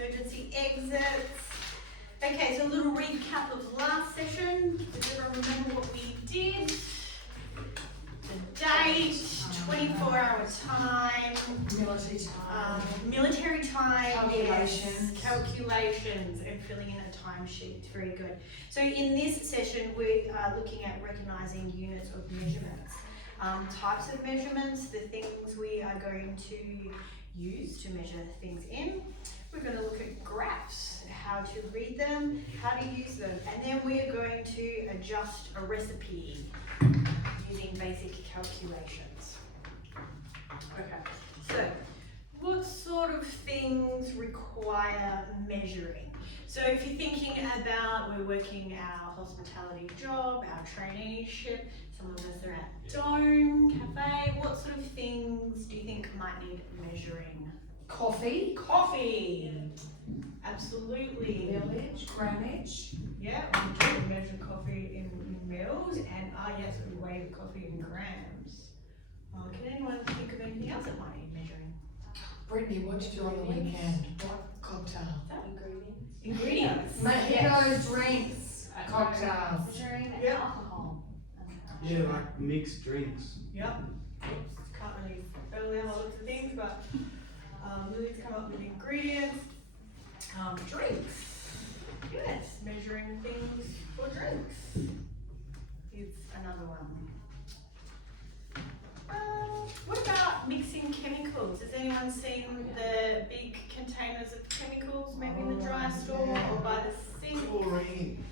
emergency exits. Okay, so a little recap of last session. Does everyone remember what we did? The date, 24-hour time, military time, calculations, and filling in a timesheet. Very good. So in this session, we are looking at recognising units of measurements. Types of measurements, the things we are going to use to measure things in. We're going to look at graphs, how to read them, how to use them, and then we are going to adjust a recipe using basic calculations. Okay, so what sort of things require measuring? So if you're thinking about, we're working our hospitality job, our traineeship, some of us are at Dome Cafe, what sort of things do you think might need measuring? Coffee. Coffee! Absolutely. Millage, grammage. Yeah, we can measure coffee in mils, and yes, we weigh the coffee in grams. Can anyone think of anything else that might need measuring? Brittany, what did you do on the weekend? What cocktail? Ingredients. Mojitos, drinks, cocktails. Measuring Yep. alcohol. Yeah, like mixed drinks. Yep. Can't really spell out lots of things, but Lily's come up with ingredients. Drinks. Yes, measuring things for drinks is another one. What about mixing chemicals? Has anyone seen the big containers of chemicals, maybe in the dry store or by the sink? Chlorine.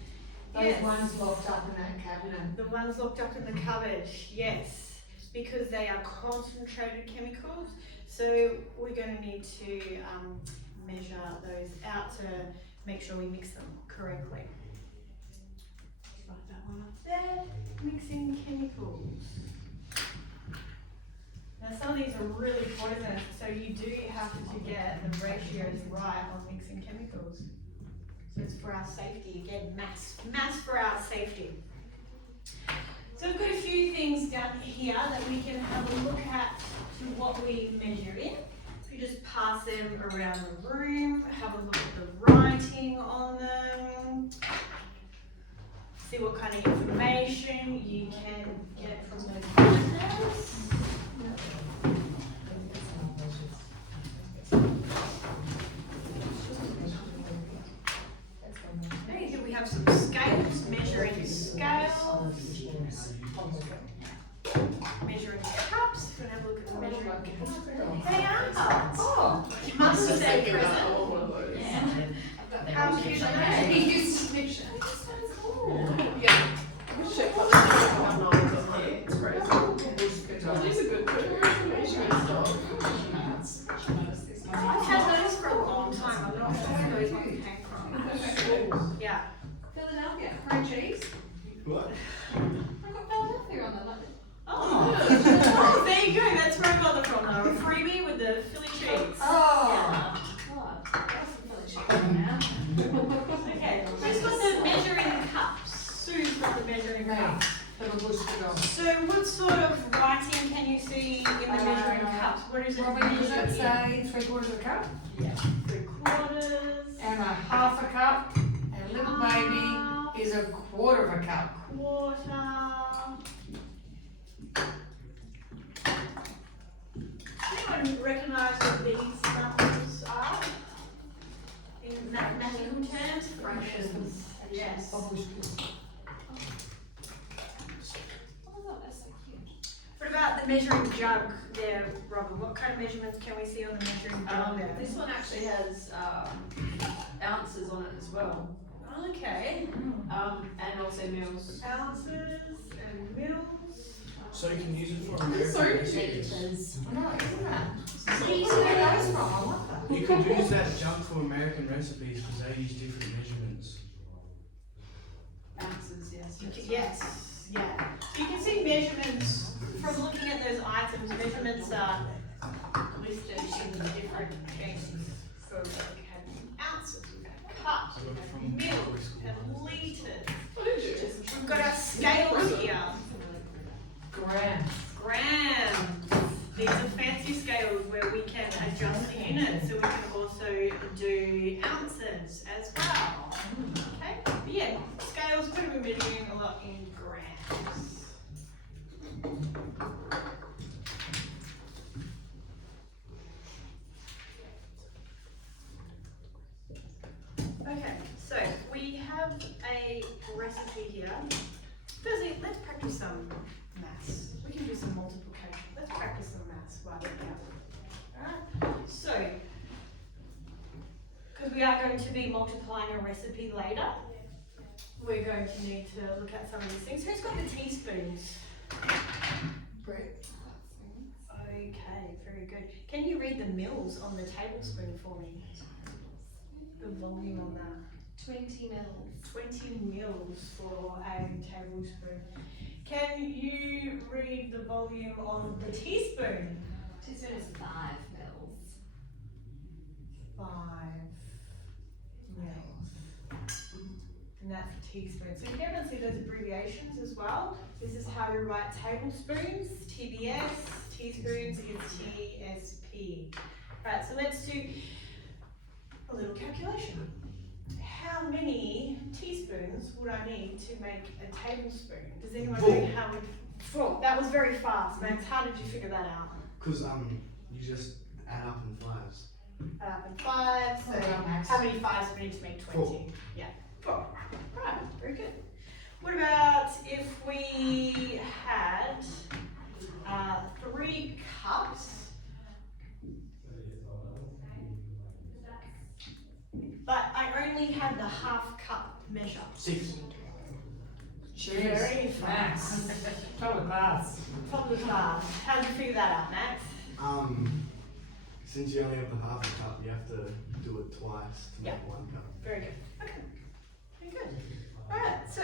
Those ones locked up in that cabinet. The ones locked up in the cupboard, yes, because they are concentrated chemicals. So we're going to need to measure those out to make sure we mix them correctly. Write that one up there, mixing chemicals. Now some of these are really poisonous, so you do have to get the ratios right on mixing chemicals. So it's for our safety, again, mass for our safety. So we've got a few things down here that we can have a look at to what we measure in. If you just pass them around the room, have a look at the writing on them, see what kind of information you can get from those pictures. Okay, here we have some scales, measuring scales. Measuring cups. We're going to have a look at the measuring cups. They are. Oh, You must have said present. How cute are they? he used to picture. I've had those for a long time. I'm not sure where those ones came from. Yeah. Philadelphia, cream cheese. What? I got Philadelphia on the Oh, there you go. That's where I got them from. A freebie with the Philly cheese. Oh. Okay. Who's got the measuring cups? Sue's got the measuring cups. So what sort of writing can you see in the measuring cups? What is it? Robin, does that measured in? say 3/4 of a cup? Yeah. 3/4. And a half a cup. And little baby is 1/4 of a cup. Quarter. Anyone recognise what these numbers are? In mathematical terms? Fractions. Yes. What about the measuring jug there, Robert? What kind of measurements can we see on the measuring jug there? This one actually has ounces on it as well, Okay. and also mils. Ounces and mils. So you can use it for American recipes. I know, isn't that? Where you Where get those from? I love that. You could use that junk for American recipes because they use different measurements. Ounces, yes. Yes, yeah. You can see measurements from looking at those items. Measurements are listed in different things. So we have ounces, we've got cups, we've got mils, we've got litres. We've got our scales here. Grams. Grams. These are fancy scales where we can adjust the units. So we can also do ounces as well. Okay, but yeah, scales could have been measuring a lot in grams. Okay, so we have a recipe here. Firstly, let's practice some maths. We can do some multiplication. Let's practice some maths while we're here. Alright, so, because we are going to be multiplying a recipe later, we're going to need to look at some of these things. Who's got the teaspoons? Brett. Okay, very good. Can you read the mils on the tablespoon for me? The volume on that. 20 mils. 20 mils for a tablespoon. Can you read the volume on the teaspoon? Teaspoon is 5 mils. 5 mils. And that's a teaspoon. So you can everyone see those abbreviations as well. This is how we write tablespoons. TBS. Teaspoons is TSP. Right, so let's do a little calculation. How many teaspoons would I need to make a tablespoon? Does anyone know how many? 4. That was very fast, Max. How did you figure that out? Because you just add up in fives. Add up in 5. So how many 5s do we need to make 20? 4. Yeah, 4. Right, very good. What about if we had 3 cups? But I only had the half cup measure. 6. Very fast. Top of class. Top of the class. How did you figure that out, Max? Since you only have the half a cup, you have to do it twice to make 1 cup. Very good. Okay. Very good. Alright, so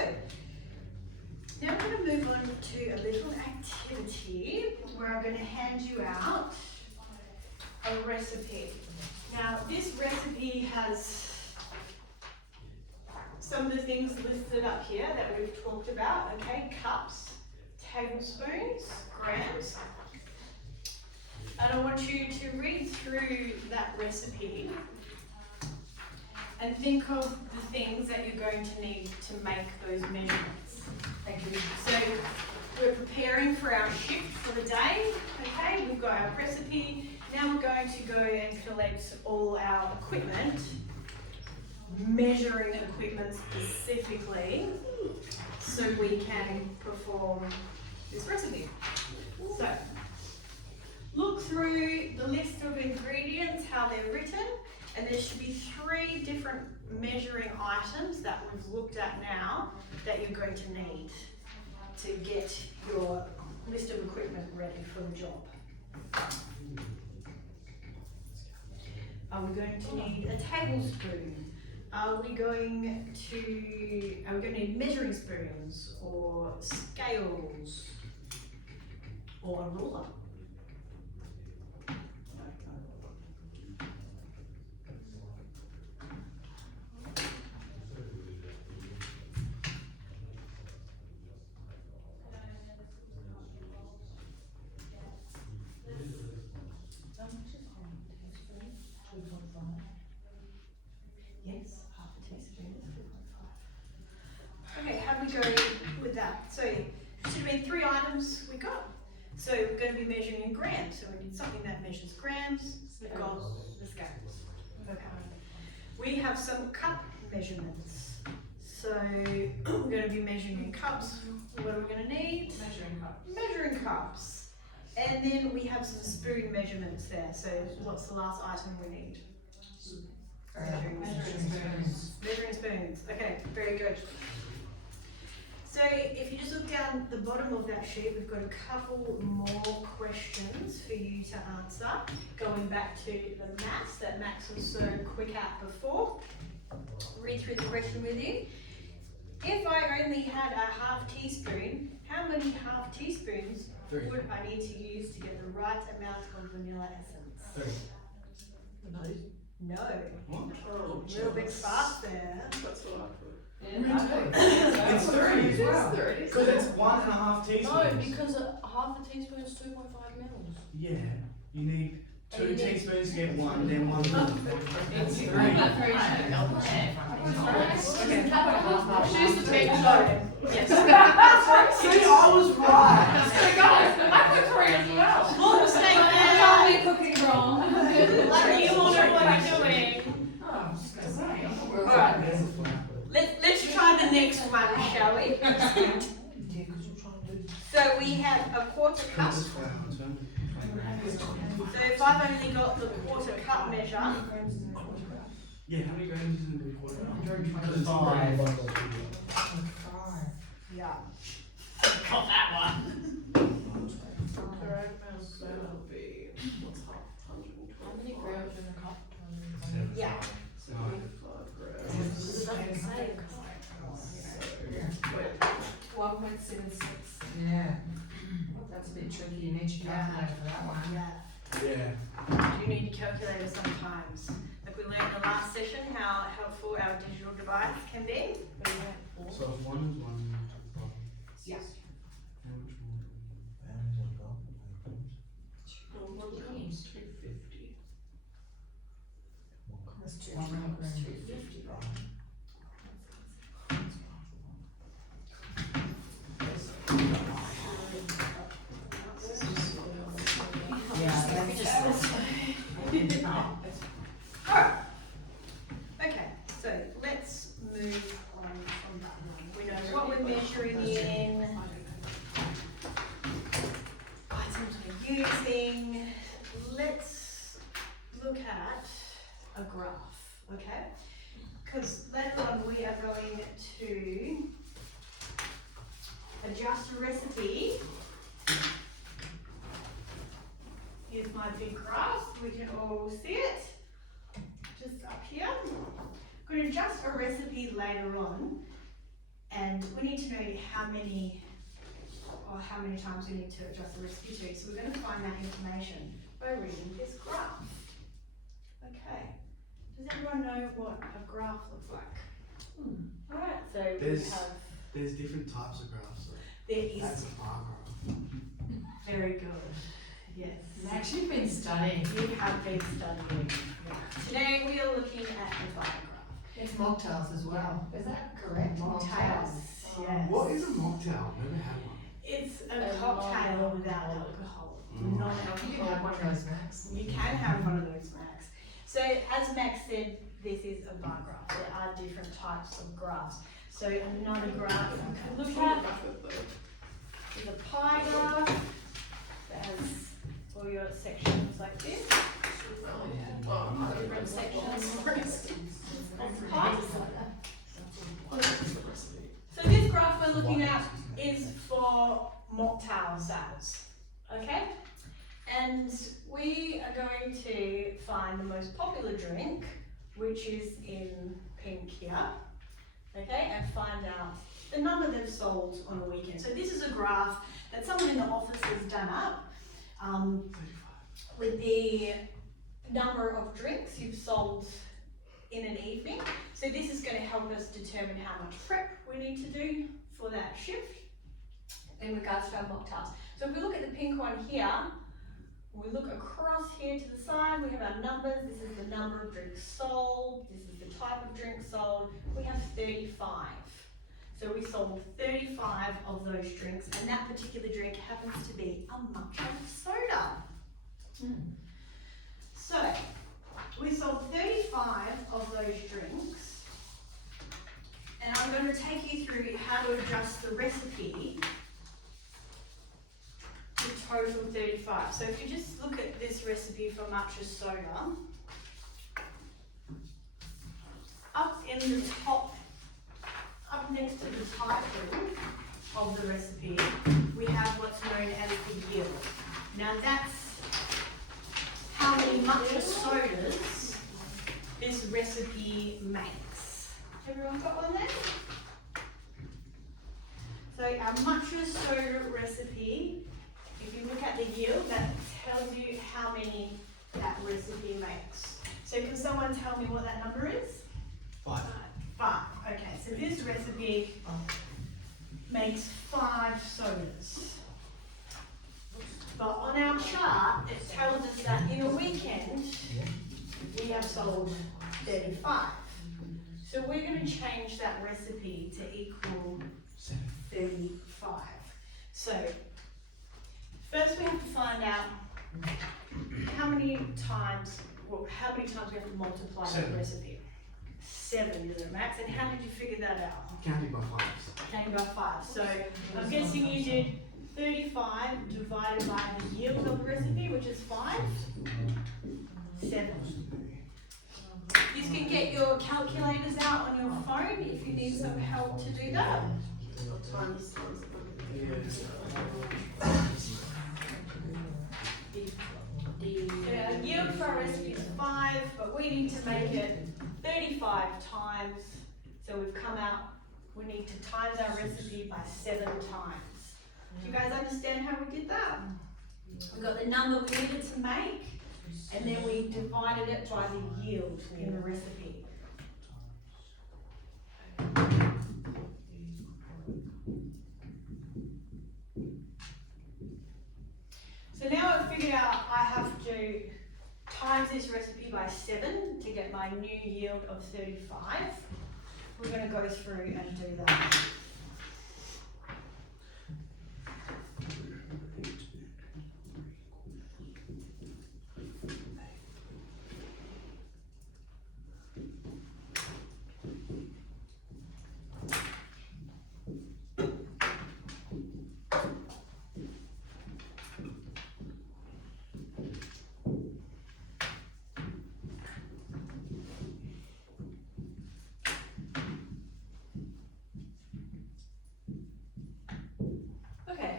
now we're going to move on to a little activity where I'm going to hand you out a recipe. Now, this recipe has some of the things listed up here that we've talked about, okay? Cups, tablespoons, grams. And I want you to read through that recipe and think of the things that you're going to need to make those measurements. Thank you. So we're preparing for our shift for the day, okay? We've got our recipe. Now we're going to go and collect all our equipment, measuring equipment specifically, so we can perform this recipe. So, look through the list of ingredients, how they're written, and there should be 3 different measuring items that we've looked at now that you're going to need to get your list of equipment ready for the job. Are we going to need a tablespoon? Are we going to need measuring spoons or scales or a ruler? Yes, half a teaspoon is 2.5. Okay, how do we go with that? So, it should have been 3 items we got. So, we're going to be measuring in grams. So, we need something that measures grams. We've got the scales. Okay. We have some cup measurements. So, we're going to be measuring in cups. What are we going to need? Measuring cups. Measuring cups. And then we have some spoon measurements there. So, what's the last item we need? Measuring spoons. Measuring spoons. Okay, very good. So if you just look down the bottom of that sheet, we've got a couple more questions for you to answer. Going back to the maths that Max was so quick at before. Read through the question with you. If I only had a half teaspoon, how many half teaspoons 3. would I need to use to get the right amount of vanilla essence? 3. No. What? Oh, a little bit fast there. That's what I put. It's 3 as well. It's Because it's 1.5 teaspoons. No, because half a teaspoon is 2.5 mils. Yeah, you need 2 teaspoons to get 1, then 1 more. It's Three. three. Choose the big show. Yes. See, I was right. So guys, I put three as well. Small mistake there. cooking wrong. Like you all know what I'm doing. Oh, I was just gonna say, I thought we were Alright. right. Let's try the next one, shall we? So we have a quarter cup. Princess flour, too. So if I've only got the quarter cup measure, Yeah, how many grams is in the quarter? 5. yeah. Got that one. How many grams in a cup? Yeah. 95 grams. 1.76. Yeah. That's a bit tricky, you need your calculator for that one. Yeah. Yeah. You need a calculator sometimes. Like we learned in the last session how helpful our digital device can be. So if 1 is 1, Yeah. how much more? That's 2 grams. Yeah, that's just. Alright. Okay, so let's move on from that one. We know what we're measuring in, items we're using. Let's look at a graph, okay? Because later on we are going to adjust a recipe. Here's my big graph, we can all see it, just up here. I'm going to adjust a recipe later on, and we need to know how many times we need to adjust the recipe to. So we're going to find that information by reading this graph. Okay, does everyone know what a graph looks like? Alright, so we There's- have, There's different types of graphs. So there is, that's a bar graph. very good, yes. Max, you've been studying. You have been studying. Today we are looking at the bar graph. It's mocktails as well. Is that correct? Mocktails, yes. What is a mocktail? I've never had one. It's a cocktail without alcohol. Mm. You can have one of those, Max. You can have one of those, Max. So as Max said, this is a bar graph. There are different types of graphs. So another graph you can look at is a pie graph that has all your sections like this. Different sections. Pie. So this graph we're looking at is for mocktail sales, okay? And we are going to find the most popular drink, which is in pink here, okay? And find out the number they've sold on the weekend. So this is a graph that someone in the office has done up with the number of drinks you've sold in an evening. So this is going to help us determine how much prep we need to do for that shift in regards to our mocktails. So if we look at the pink one here, we look across here to the side, we have our numbers. This is the number of drinks sold, this is the type of drink sold. We have 35. So we sold 35 of those drinks, and that particular drink happens to be a matcha soda. So we sold 35 of those drinks, and I'm going to take you through how to adjust the recipe to total 35. So if you just look at this recipe for matcha soda, up in the top, up next to the title of the recipe, we have what's known as the yield. Now that's how many matcha sodas this recipe makes. Everyone got one there? So our matcha soda recipe, if you look at the yield, that tells you how many that recipe makes. So can someone tell me what that number is? 5. 5. Okay, so this recipe makes 5 sodas. But on our chart, it tells us that in a weekend, we have sold 35. So we're going to change that recipe to equal 35. So first we have to find out how many times we have to multiply the 7. recipe. 7, is it, Max? And how did you figure that out? Counting by fives. Counting by 5. So I'm guessing you did 35 divided by the yield of the recipe, which is 5. 7. You can get your calculators out on your phone if you need some help to do that. The yield for our recipe is 5, but we need to make it 35 times. So we've come out, we need to times our recipe by 7 times. Do you guys understand how we did that? We got the number we needed to make, and then we divided it by the yield in the recipe. So now I've figured out I have to times this recipe by 7 to get my new yield of 35. We're going to go through and do that.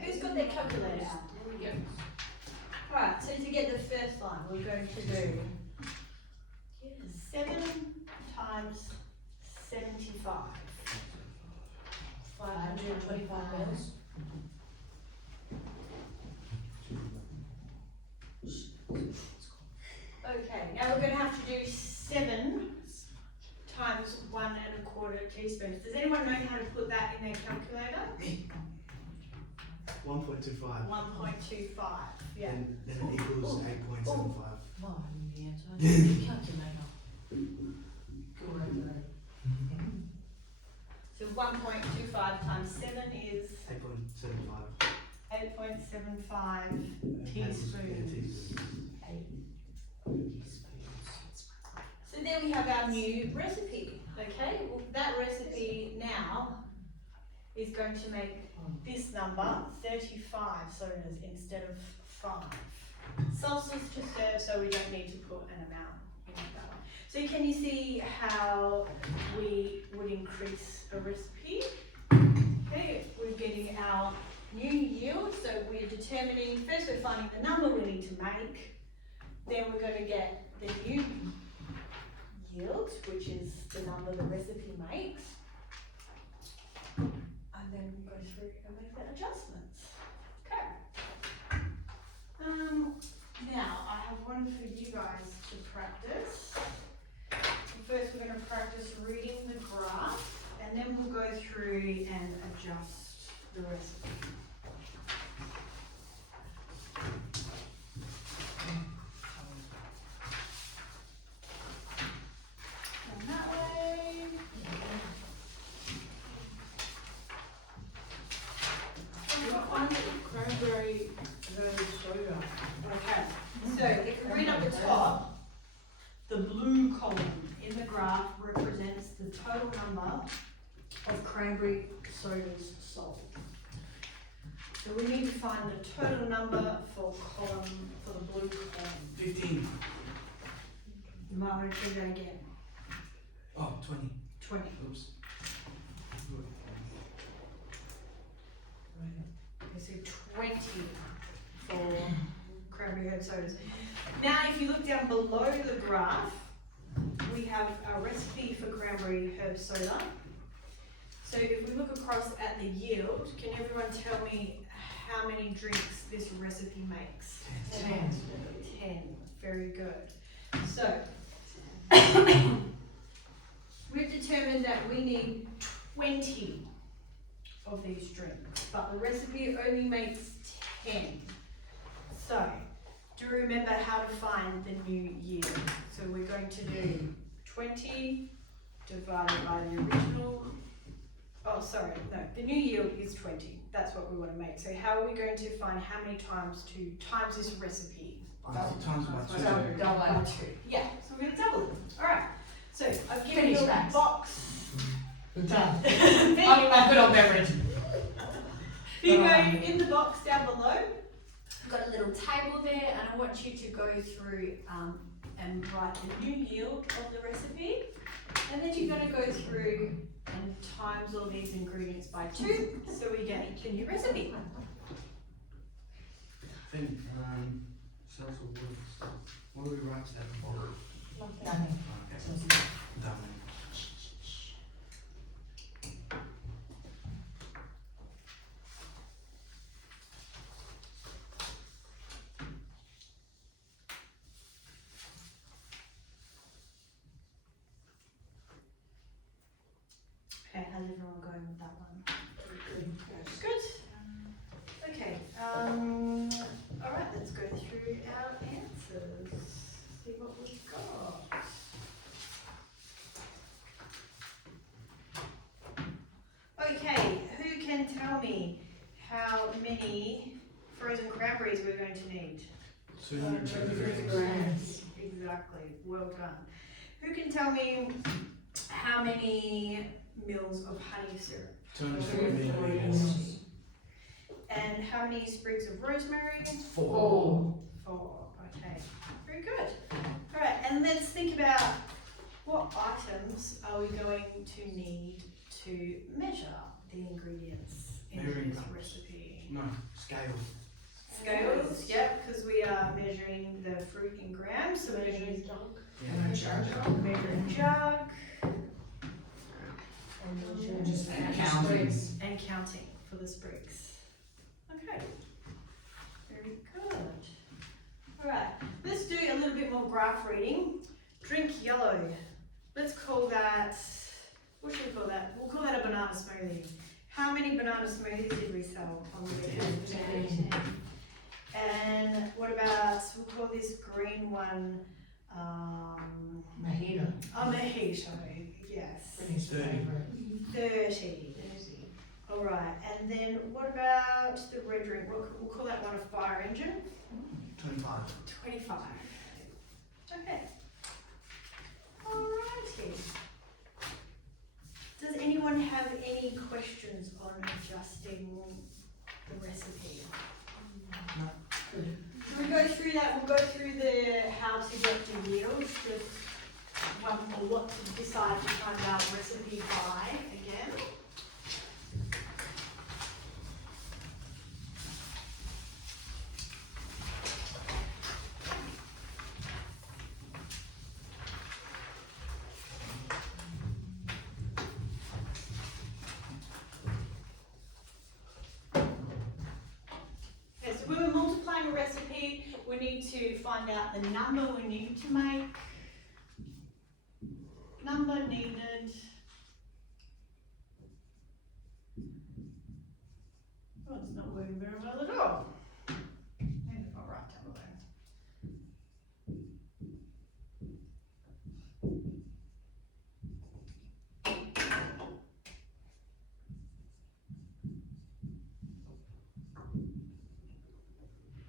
Who's got their calculator out? Yep. Alright, so to get the first line, we're going to do 7 times 75. 525 mils. Okay, now we're going to have to do 7 times 1¼ teaspoons. Does anyone know how to put that in their calculator? 1.25. 1.25, yeah. And then it equals 8.75. Oh, yeah, so I need a calculator. So 1.25 times 7 is 8.75. 8.75 teaspoons. So then we have our new recipe, okay? Well, that recipe now is going to make this number 35 sodas instead of 5. Salsas to serve, so we don't need to put an amount in that one. So can you see how we would increase a recipe? Okay, we're getting our new yield, so we're determining, first we're finding the number we need to make, then we're going to get the new yield, which is the number the recipe makes, and then we'll go through and make the adjustments. Okay. Now I have one for you guys to practice. First we're going to practice reading the graph, and then we'll go through and adjust the recipe. And that way. Cranberry soda. Okay, so if you read up the top, the blue column in the graph represents the total number of cranberry sodas sold. So we need to find the total number for the blue column. 15. You might want to do that again. Oh, 20. 20. Oops. Okay, so 20 for cranberry herb sodas. Now if you look down below the graph, we have a recipe for cranberry herb soda. So if we look across at the yield, can everyone tell me how many drinks this recipe makes? 10. 10. Very good. So we've determined that we need 20 of these drinks, but the recipe only makes 10. So Do you remember how to find the new yield? So we're going to do 20 divided by the original. Oh, sorry, no, the new yield is 20. That's what we want to make. So how are we going to find how many times to times this recipe? Times by two. Double. By 2. Yeah, so we're going to double it. Alright, so I've given Finish you a that. box. Good time. There you I'm good on beverage. You go in the box down below. I've got a little table there, and I want you to go through and write the new yield of the recipe. And then you're going to go through and times all these ingredients by 2, so we get the new recipe. I think, cells of wood. What do we write to that before? Nothing. Okay. Done. Okay, how's everyone going with that one? Good. Okay. Alright, let's go through our answers. See what we've got. Okay, who can tell me how many frozen cranberries we're going to need? 250 grams. Exactly, well done. Who can tell me how many mils of honey syrup? 240 milliliters. And how many sprigs of rosemary? 4. 4, okay, very good. Alright, and let's think about what items are we going to need to measure the ingredients in Measuring this cups. recipe. No, scale. Scales, yep, because we are measuring the fruit in grams, so we're going to use Yeah. measuring jug And counting. and counting for the sprigs. Okay, very good. Alright, let's do a little bit more graph reading. Drink yellow. Let's call that, what should we call that? We'll call that a banana smoothie. How many banana smoothies did we sell on the weekend? 10. And what about, we'll call this green one, Mojito. a mojito, yes. Brittany's 30. favorite. 30. Alright, and then what about the red drink? We'll call that one a fire engine. 25. 25. Okay. Alrighty. Does anyone have any questions on adjusting the recipe? We'll go through that. We'll go through the how to get the yields, just or what to decide to find out recipe by again. Okay, so when we're multiplying a recipe, we need to find out the number we need to make. Number needed. Oh, it's not working very well at all. Maybe if I write down below.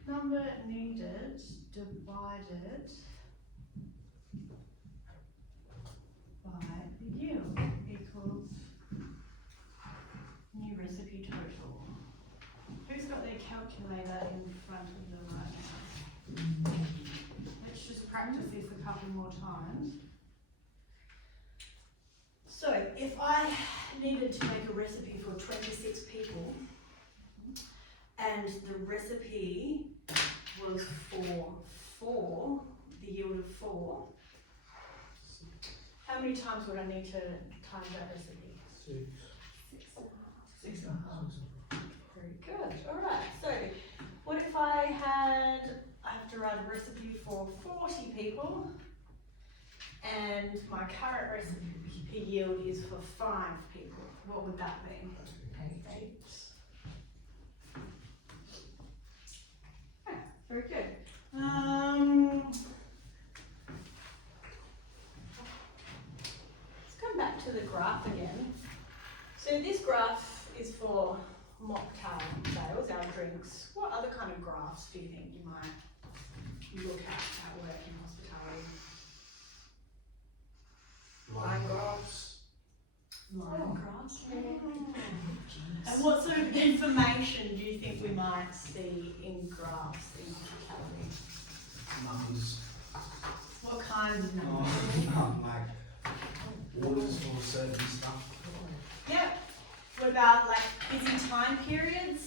Number needed divided by the yield equals new recipe total. Who's got their calculator in front of them right now? Let's just practice this a couple more times. So if I needed to make a recipe for 26 people and the recipe was for 4, the yield of 4, how many times would I need to times that recipe? 6. 6.5. Very good. Alright, so what if I have to write a recipe for 40 people and my current recipe yield is for 5 people? What would that mean? 8. Yeah, very good. Let's go back to the graph again. So this graph is for mocktail sales, our drinks. What other kind of graphs do you think you might look at work in hospitality? Line graphs. Line graphs. And what sort of information do you think we might see in graphs in hospitality? Numbers. What kinds of numbers? Like orders for certain stuff. Yep. What about like busy time periods?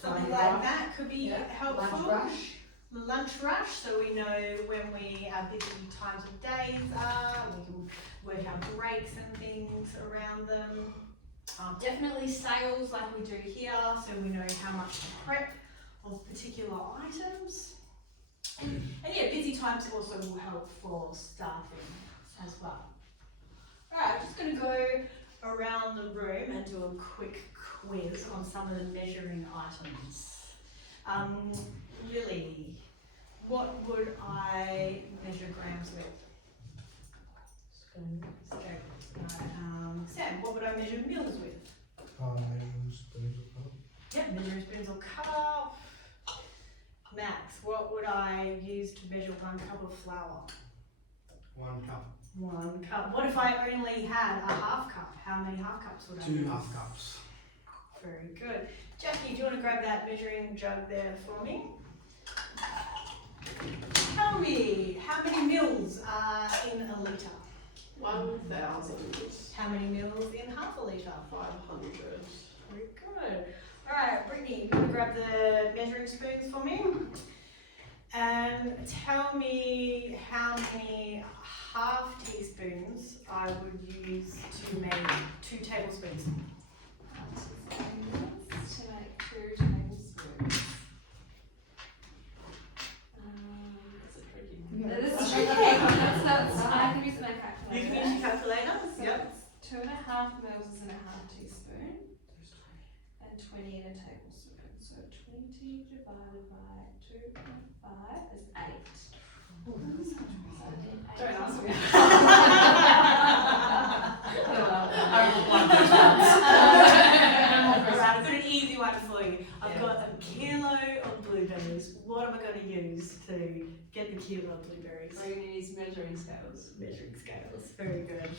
Something like that could be helpful. Lunch rush. Lunch rush, so we know when our busy times of days are, we can work out breaks and things around them. Definitely sales like we do here, so we know how much to prep of particular items. And yeah, busy times also will help for staffing as well. Alright, I'm just going to go around the room and do a quick quiz on some of the measuring items. Lily, what would I measure grams with? Sam, what would I measure meals with? Yep, measuring spoons or cup. Max, what would I use to measure 1 cup of flour? 1 cup. 1 cup. What if I only had a half cup? How many half cups would I use? 2 half cups. Very good. Jackie, do you want to grab that measuring jug there for me? Tell me, how many mils are in a litre? 1,000. How many mils in half a litre? 500. Very good. Alright, Brittany, you want to grab the measuring spoons for me? And tell me how many half teaspoons I would use to make 2 tablespoons. To make 2 tablespoons. It's a tricky one. It is tricky. I can use my You can calculator. use your calculator? So Yep. it's 2.5 mils is in a half teaspoon, and 20 in a tablespoon. So 20 divided by 2.5 is 8. Don't ask me. Alright, I've got an easy one for you. I've got a kilo of blueberries. What am I going to use to get the kilo of blueberries? We're going to use measuring scales. Measuring scales. Very good.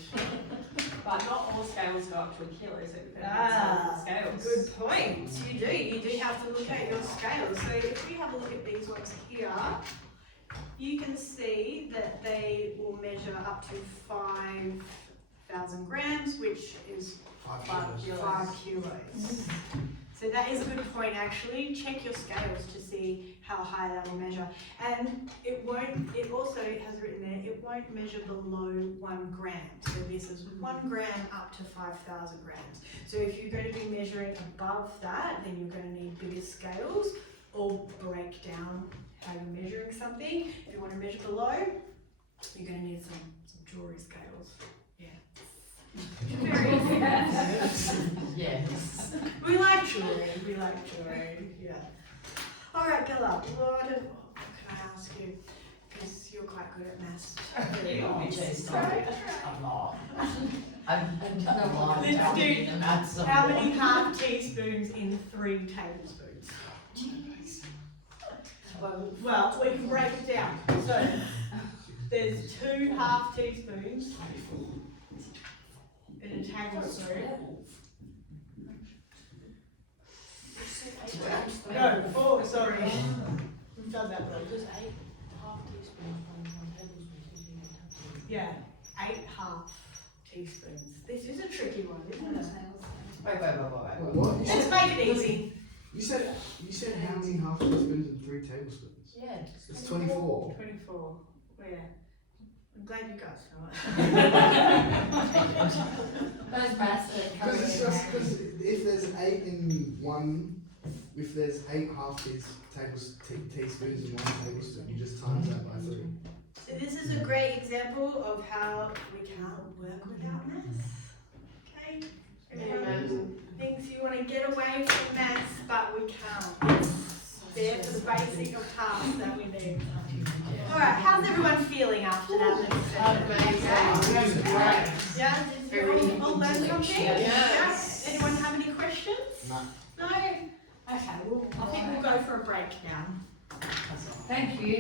But not all scales go up to a kilo, so it depends on the scales. Good point. You do. You do have to look at your scales. So if we have a look at these ones here, you can see that they will measure up to 5,000 grams, which is 5 kilos. 5 kilos. So that is a good point actually. Check your scales to see how high that will measure. And it also has written there, it won't measure below 1 gram. So this is 1 gram up to 5,000 grams. So if you're going to be measuring above that, then you're going to need bigger scales or break down how you're measuring something. If you want to measure below, you're going to need some jewelry scales. Yeah. Very good. Yes. We like jewelry, yeah. Alright, Bella, what can I ask you? Because you're quite good at maths. A lot. I've done a lot of Let's counting do- and that's a How lot. many half teaspoons in 3 tablespoons? Well, we can break it down. So, there's 2 half teaspoons in a tablespoon. No, 4, sorry. We've done that wrong. Just 8 half teaspoons on 1 tablespoon. Yeah, 8 half teaspoons. This is a tricky one, isn't it? Wait. What? Let's make it easy. You said how many half teaspoons and 3 tablespoons? Yeah. It's 24. 24. Yeah. I'm glad you guys know it. Those maths are Because it's just because if there's 8 in one, if there's 8 half teaspoons in 1 tablespoon, you just times that by 3. So this is a great example of how we can't work without maths. Okay? Everyone thinks you want to get away from maths, but we can't. It's there for the basic of tasks that we do. Alright, how's everyone feeling after that little session? Amazing. Great. Yeah, did you all learn something? Yes. Yeah? Anyone have any questions? No. No? Okay, I think we'll go for a break now. Thank you.